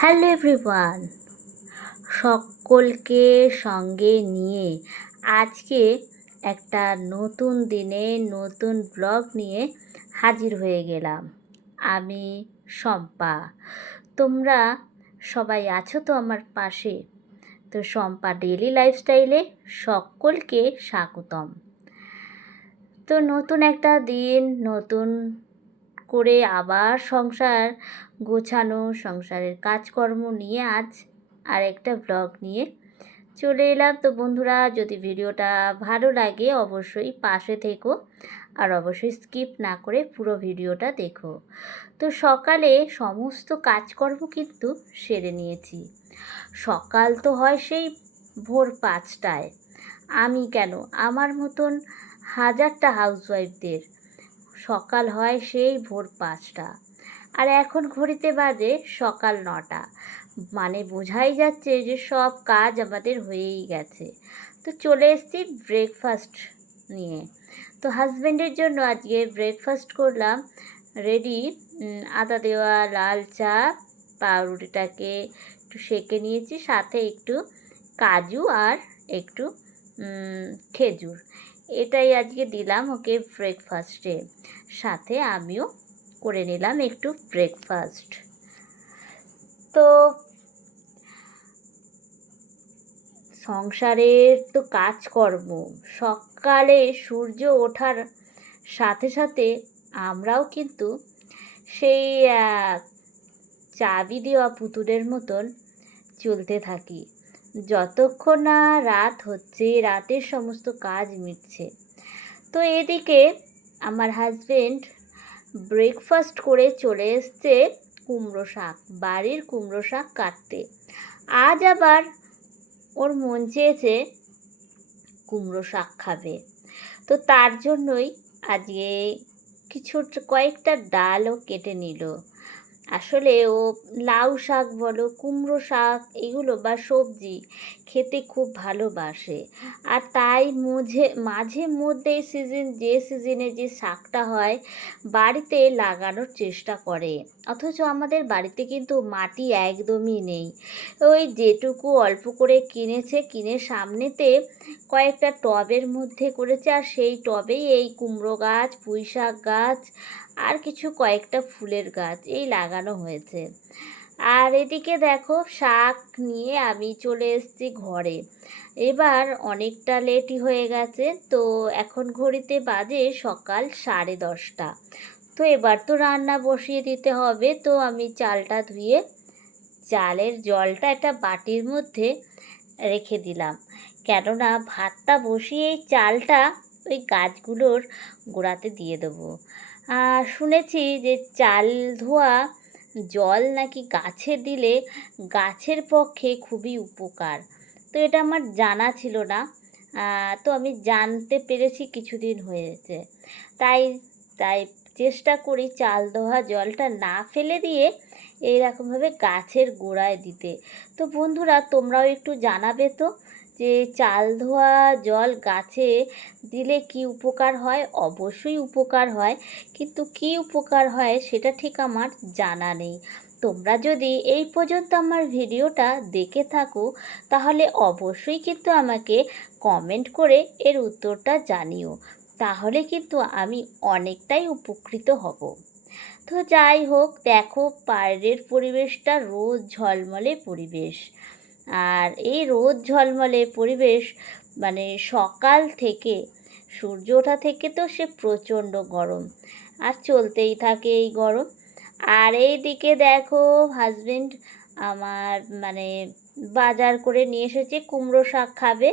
Hello everyone, সকলকে সঙ্গে নিয়ে আজকে একটা নতুন দিনে নতুন ব্লগ নিয়ে হাজির হয়ে গেলাম। আমি শম্পা। তোমরা সবাই আছো তো আমার পাশে? তো শম্পা ডেইলি লাইফস্টাইলে সকলকে স্বাগতম। তো নতুন একটা দিন, নতুন করে আবার সংসার গোছানো, সংসারের কাজকর্ম নিয়ে আজ আর একটা ব্লগ নিয়ে চলে এলাম। তো বন্ধুরা, যদি ভিডিওটা ভালো লাগে অবশ্যই পাশে থেকো আর অবশ্যই স্কিপ না করে পুরো ভিডিওটা দেখো। তো সকালে সমস্ত কাজকর্ম কিন্তু সেরে নিয়েছি। সকাল তো হয় সেই ভোর 5টায়। আমি কেন, আমার মতন হাজারটা হাউসওয়াইফদের সকাল হয় সেই ভোর 5টা, আর এখন ঘড়িতে বাজে সকাল 9টা। মানে বোঝাই যাচ্ছে যে সব কাজ আমাদের হয়েই গেছে। তো চলে এসেছি ব্রেকফাস্ট নিয়ে। তো হাজব্যান্ডের জন্য আজকে ব্রেকফাস্ট করলাম রেডি, আদা দেওয়া লাল চা, পাউরুটিটাকে একটু সেঁকে নিয়েছি, সাথে একটু কাজু আর একটু খেজুর, এটাই আজকে দিলাম ওকে ব্রেকফাস্টে। সাথে আমিও করে নিলাম একটু ব্রেকফাস্ট। তো সংসারের তো কাজকর্ম, সকালে সূর্য ওঠার সাথে সাথে আমরাও কিন্তু সেই চাবি দেওয়া পুতুলের মতন চলতে থাকি। যতক্ষণ না রাত হচ্ছে, রাতের সমস্ত কাজ মিটছে। তো এদিকে আমার হাজবেন্ড ব্রেকফাস্ট করে চলে এসছে কুমড়ো শাক, বাড়ির কুমড়ো শাক কাটতে। আজ আবার ওর মন চেয়েছে কুমড়ো শাক খাবে। তো তার জন্যই আজকে কয়েকটা ডালও কেটে নিল। আসলে ও লাউ শাক বলো, কুমড়ো শাক, এগুলো বা সবজি খেতে খুব ভালোবাসে। আর তাই মাঝে মধ্যে সিজনে যে শাকটা হয় বাড়িতে লাগানোর চেষ্টা করে। অথচ আমাদের বাড়িতে কিন্তু মাটি একদমই নেই। ওই যেটুকু অল্প করে কিনে সামনেতে কয়েকটা টবের মধ্যে করেছে, আর সেই টবেই এই কুমড়ো গাছ, পুঁই শাক গাছ আর কয়েকটা ফুলের গাছ এই লাগানো হয়েছে। আর এদিকে দেখো, শাক নিয়ে আমি চলে এসেছি ঘরে। এবার অনেকটা লেটই হয়ে গেছে, তো এখন ঘড়িতে বাজে সকাল 10:30। তো এবার তো রান্না বসিয়ে দিতে হবে। তো আমি চালটা ধুয়ে চালের জলটা একটা বাটির মধ্যে রেখে দিলাম, কেননা ভাতটা বসিয়ে এই চালটা ওই গাছগুলোর গোড়াতে দিয়ে দেবো। শুনেছি যে চাল ধোয়া জল নাকি গাছে দিলে গাছের পক্ষে খুবই উপকার। তো এটা আমার জানা ছিল না। তো আমি জানতে পেরেছি কিছুদিন হয়েছে। তাই তাই চেষ্টা করি চাল ধোয়া জলটা না ফেলে দিয়ে এইরকমভাবে গাছের গোড়ায় দিতে। তো বন্ধুরা, তোমরাও একটু জানাবে তো যে চাল ধোয়া জল গাছে দিলে কি উপকার হয়। অবশ্যই উপকার হয়, কিন্তু কি উপকার হয় সেটা ঠিক আমার জানা নেই। তোমরা যদি এই পর্যন্ত আমার ভিডিওটা দেখে থাকো তাহলে অবশ্যই কিন্তু আমাকে কমেন্ট করে এর উত্তরটা জানিও, তাহলে কিন্তু আমি অনেকটাই উপকৃত হব। তো যাই হোক, দেখো বাইরের পরিবেশটা রোদ ঝলমলে পরিবেশ। আর এই রোদ ঝলমলে পরিবেশ মানে সকাল থেকে সূর্য ওঠা থেকে তো সে প্রচণ্ড গরম, আর চলতেই থাকে এই গরম। আর এই দিকে দেখো হাজবেন্ড আমার বাজার করে নিয়ে এসেছে কুমড়ো শাক খাবে।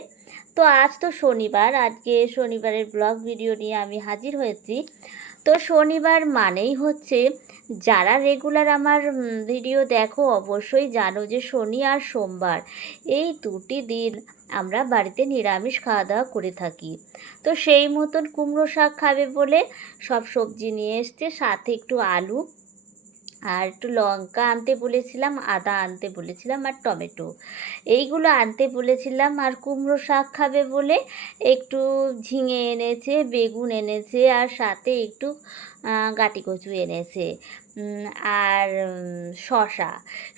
তো আজ তো শনিবার, আজকে শনিবারের ব্লগ ভিডিও নিয়ে আমি হাজির হয়েছি। তো শনিবার মানেই হচ্ছে, যারা রেগুলার আমার ভিডিও দেখো অবশ্যই জানো যে শনি আর সোমবার এই দুটি দিন আমরা বাড়িতে নিরামিষ খাওয়া দাওয়া করে থাকি। তো সেই মতন কুমড়ো শাক খাবে বলে সব সবজি নিয়ে এসছে, সাথে একটু আলু আর একটু লঙ্কা আনতে বলেছিলাম, আদা আনতে বলেছিলাম, আর টমেটো এইগুলো আনতে বলেছিলাম। আর কুমড়ো শাক খাবে বলে একটু ঝিঙে এনেছে, বেগুন এনেছে, আর সাথে একটু গাঁটি কচু এনেছে। আর শসা।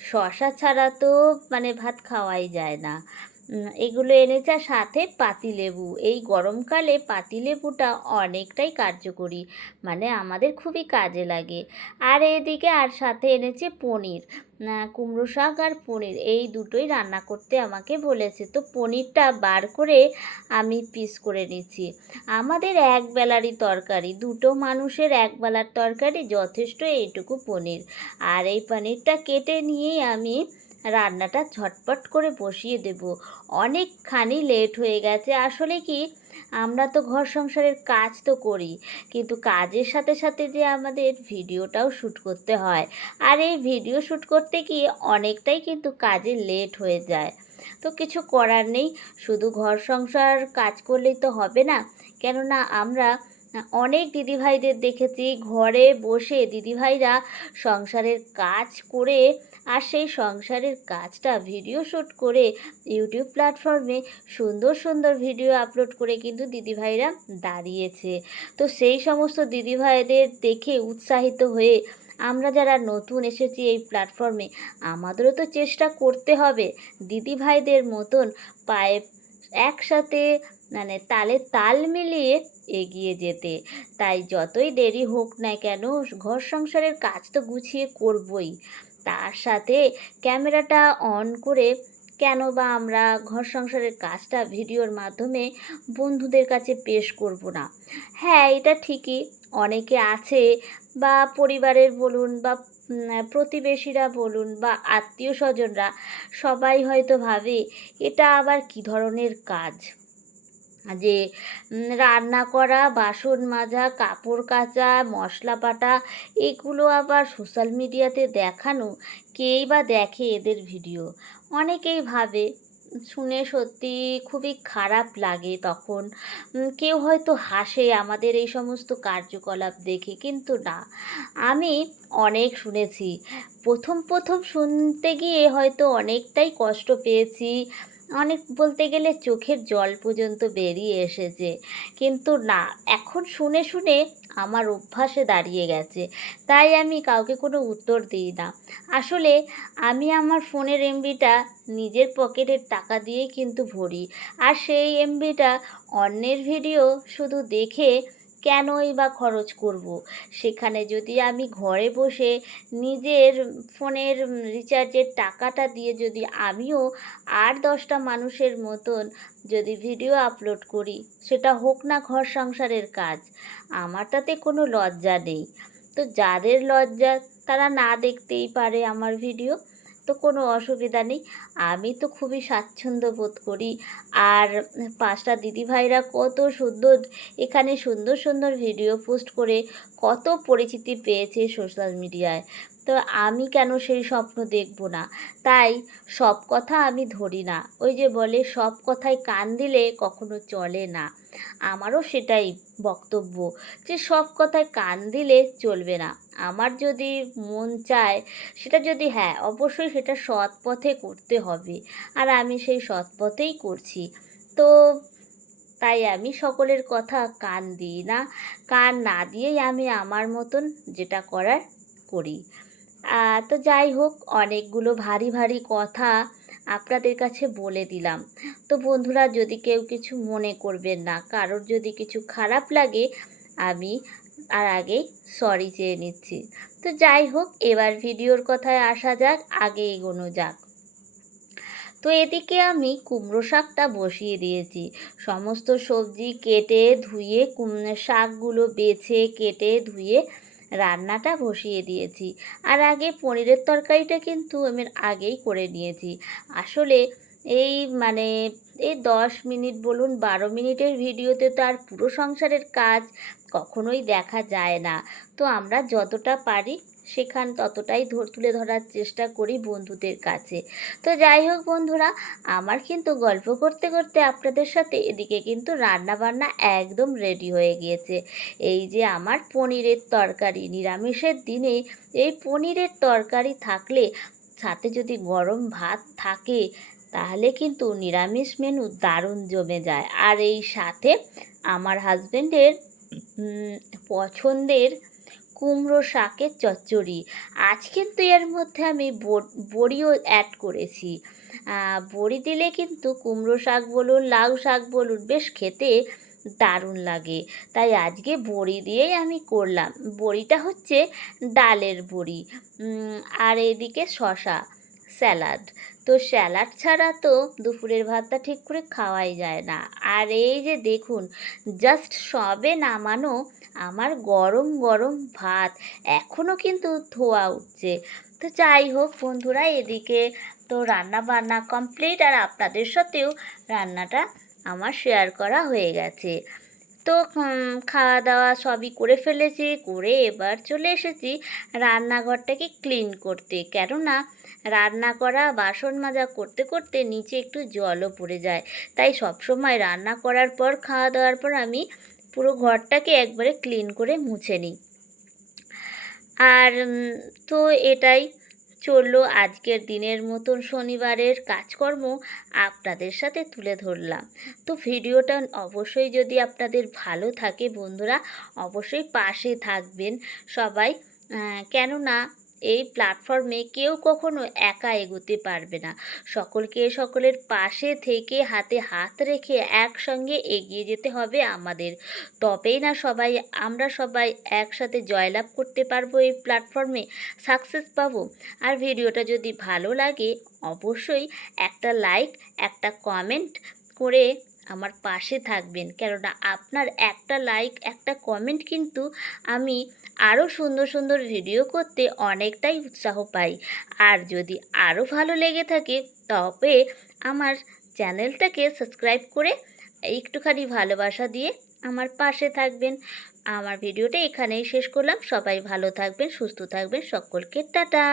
শসা ছাড়া তো মানে ভাত খাওয়াই যায় না। এগুলো এনেছে আর সাথে পাতিলেবু। এই গরমকালে পাতিলেবুটা অনেকটাই কার্যকরী, মানে আমাদের খুবই কাজে লাগে। আর এদিকে আর সাথে এনেছে পনির। কুমড়ো শাক আর পনির এই দুটোই রান্না করতে আমাকে বলেছে। তো পনিরটা বার করে আমি পিস করে নিচ্ছি। আমাদের একবেলারই তরকারি, দুটো মানুষের একবেলার তরকারি যথেষ্ট এইটুকু পনির। আর এই পনিরটা কেটে নিয়েই আমি রান্নাটা ঝটপট করে বসিয়ে দেব। অনেকখানি লেট হয়ে গেছে। আসলে কি, আমরা তো ঘর সংসারের কাজ তো করি, কিন্তু কাজের সাথে সাথে যে আমাদের ভিডিওটাও শ্যুট করতে হয়, আর এই ভিডিও শ্যুট করতে গিয়ে অনেকটাই কিন্তু কাজে লেট হয়ে যায়। তো কিছু করার নেই, শুধু ঘর সংসার কাজ করলেই তো হবে না। কেননা আমরা অনেক দিদিভাইদের দেখেছি ঘরে বসে দিদিভাইরা সংসারের কাজ করে আর সেই সংসারের কাজটা ভিডিও শ্যুট করে ইউটিউব প্ল্যাটফর্মে সুন্দর সুন্দর ভিডিও আপলোড করে কিন্তু দিদিভাইরা দাঁড়িয়েছে। তো সেই সমস্ত দিদিভাইদের দেখে উৎসাহিত হয়ে আমরা যারা নতুন এসেছি এই প্ল্যাটফর্মে, আমাদেরও তো চেষ্টা করতে হবে দিদিভাইদের মতন পায়ে একসাথে মানে তালে তাল মিলিয়ে এগিয়ে যেতে। তাই যতই দেরি হোক না কেন ঘর সংসারের কাজ তো গুছিয়ে করবই, তার সাথে ক্যামেরাটা অন করে কেন বা আমরা ঘর সংসারের কাজটা ভিডিওর মাধ্যমে বন্ধুদের কাছে পেশ করব না। হ্যাঁ, এটা ঠিকই, অনেকে আছে বা পরিবারের বলুন বা প্রতিবেশীরা বলুন বা আত্মীয় স্বজনরা সবাই হয়তো ভাবে এটা আবার কী ধরনের কাজ, যে রান্না করা, বাসন মাজা, কাপড় কাচা, মশলা বাটা, এগুলো আবার সোশ্যাল মিডিয়াতে দেখানো, কেই বা দেখে এদের ভিডিও? অনেকেই ভাবে। শুনে সত্যি খুবই খারাপ লাগে তখন। কেউ হয়তো হাসে আমাদের এই সমস্ত কার্যকলাপ দেখে, কিন্তু না, আমি অনেক শুনেছি। প্রথম প্রথম শুনতে গিয়ে হয়তো অনেকটাই কষ্ট পেয়েছি, অনেক বলতে গেলে চোখের জল পর্যন্ত বেরিয়ে এসেছে, কিন্তু না, এখন শুনে শুনে আমার অভ্যাসে দাঁড়িয়ে গেছে। তাই আমি কাউকে কোনো উত্তর দিই না। আসলে আমি আমার ফোনের এমবিটা নিজের পকেটের টাকা দিয়েই কিন্তু ভরি, আর সেই এমবিটা অন্যের ভিডিও শুধু দেখে কেনই বা খরচ করব? সেখানে যদি আমি ঘরে বসে নিজের ফোনের রিচার্জের টাকাটা দিয়ে যদি আমিও আর 10টা মানুষের মতন যদি ভিডিও আপলোড করি, সেটা হোক না ঘর সংসারের কাজ, আমার তাতে কোনো লজ্জা নেই। তো যাদের লজ্জা তারা না দেখতেই পারে আমার ভিডিও, তো কোনো অসুবিধা নেই। আমি তো খুবই স্বাচ্ছন্দ্য বোধ করি। আর 5টা দিদিভাইরা কত সুন্দর এখানে সুন্দর সুন্দর ভিডিও পোস্ট করে কত পরিচিতি পেয়েছে সোশ্যাল মিডিয়ায়। তো আমি কেন সেই স্বপ্ন দেখব না? তাই সব কথা আমি ধরি না। ওই যে বলে, সব কথায় কান দিলে কখনো চলে না। আমারও সেটাই বক্তব্য, যে সব কথায় কান দিলে চলবে না। আমার যদি মন চায়, সেটা যদি, হ্যাঁ অবশ্যই সেটা সৎ পথে করতে হবে, আর আমি সেই সৎ পথেই করছি। তো তাই আমি সকলের কথা কান দিই না। কান না দিয়েই আমি আমার মতন যেটা করার করি। তো যাই হোক, অনেকগুলো ভারী ভারী কথা আপনাদের কাছে বলে দিলাম। তো বন্ধুরা, যদি কেউ কিছু মনে করবেন না, কারোর যদি কিছু খারাপ লাগে, আমি আর আগেই সরি চেয়ে নিচ্ছি। তো যাই হোক, এবার ভিডিওর কথায় আসা যাক, আগে এগোনো যাক। তো এদিকে আমি কুমড়ো শাকটা বসিয়ে দিয়েছি। সমস্ত সবজি কেটে ধুয়ে শাকগুলো বেছে কেটে ধুয়ে রান্নাটা বসিয়ে দিয়েছি। আর আগে পনিরের তরকারিটা কিন্তু আমি আগেই করে নিয়েছি। আসলে এই মানে এই 10 মিনিট বলুন 12 মিনিটের ভিডিওতে তো আর পুরো সংসারের কাজ কখনোই দেখা যায় না। তো আমরা যতটা পারি সেখান ততটাই তুলে ধরার চেষ্টা করি বন্ধুদের কাছে। তো যাই হোক বন্ধুরা, আমার কিন্তু গল্প করতে করতে আপনাদের সাথে এদিকে কিন্তু রান্না বান্না একদম রেডি হয়ে গিয়েছে। এই যে আমার পনিরের তরকারি, নিরামিষের দিনে এই পনিরের তরকারি থাকলে, সাথে যদি গরম ভাত থাকে, তাহলে কিন্তু নিরামিষ মেনু দারুণ জমে যায়। আর এই সাথে আমার হাজবেন্ডের পছন্দের কুমড়ো শাকের চচ্চড়ি। আজ কিন্তু এর মধ্যে আমি বড়িও অ্যাড করেছি। বড়ি দিলে কিন্তু কুমড়ো শাক বলুন, লাউ শাক বলুন, বেশ খেতে দারুণ লাগে। তাই আজকে বড়ি দিয়েই আমি করলাম। বড়িটা হচ্ছে ডালের বড়ি। আর এদিকে শশা, স্যালাড। তো স্যালাড ছাড়া তো দুপুরের ভাতটা ঠিক করে খাওয়াই যায় না। আর এই যে দেখুন, জাস্ট সবে নামানো আমার গরম গরম ভাত, এখনও কিন্তু ধোয়া উঠছে। তো যাই হোক বন্ধুরা, এদিকে তো রান্না বান্না কমপ্লিট, আর আপনাদের সাথেও রান্নাটা আমার শেয়ার করা হয়ে গেছে। তো খাওয়া দাওয়া সবই করে ফেলেছি, করে এবার চলে এসেছি রান্নাঘরটাকে ক্লিন করতে। কেননা রান্না করা বাসন মাজা করতে করতে নিচে একটু জলও পড়ে যায়। তাই সবসময় রান্না করার পর, খাওয়া দাওয়ার পর আমি পুরো ঘরটাকে একবারে ক্লিন করে মুছে নিই। আর তো এটাই চললো আজকের দিনের মতন, শনিবারের কাজকর্ম আপনাদের সাথে তুলে ধরলাম। তো ভিডিওটা অবশ্যই যদি আপনাদের ভালো থাকে বন্ধুরা, অবশ্যই পাশে থাকবেন সবাই। কেননা এই প্ল্যাটফর্মে কেউ কখনো একা এগোতে পারবে না। সকলকে সকলের পাশে থেকে হাতে হাত রেখে একসঙ্গে এগিয়ে যেতে হবে আমাদের। তবেই না আমরা সবাই একসাথে জয়লাভ করতে পারবো, এই প্ল্যাটফর্মে সাকসেস পাবো। আর ভিডিওটা যদি ভালো লাগে অবশ্যই একটা লাইক, একটা কমেন্ট করে আমার পাশে থাকবেন। কেননা আপনার একটা লাইক, একটা কমেন্ট কিন্তু আমি আরও সুন্দর সুন্দর ভিডিও করতে অনেকটাই উৎসাহ পাই। আর যদি আরও ভালো লেগে থাকে তবে আমার চ্যানেলটাকে সাবস্ক্রাইব করে একটুখানি ভালোবাসা দিয়ে আমার পাশে থাকবেন। আমার ভিডিওটা এখানেই শেষ করলাম। সবাই ভালো থাকবেন, সুস্থ থাকবেন। সকলকে টাটা।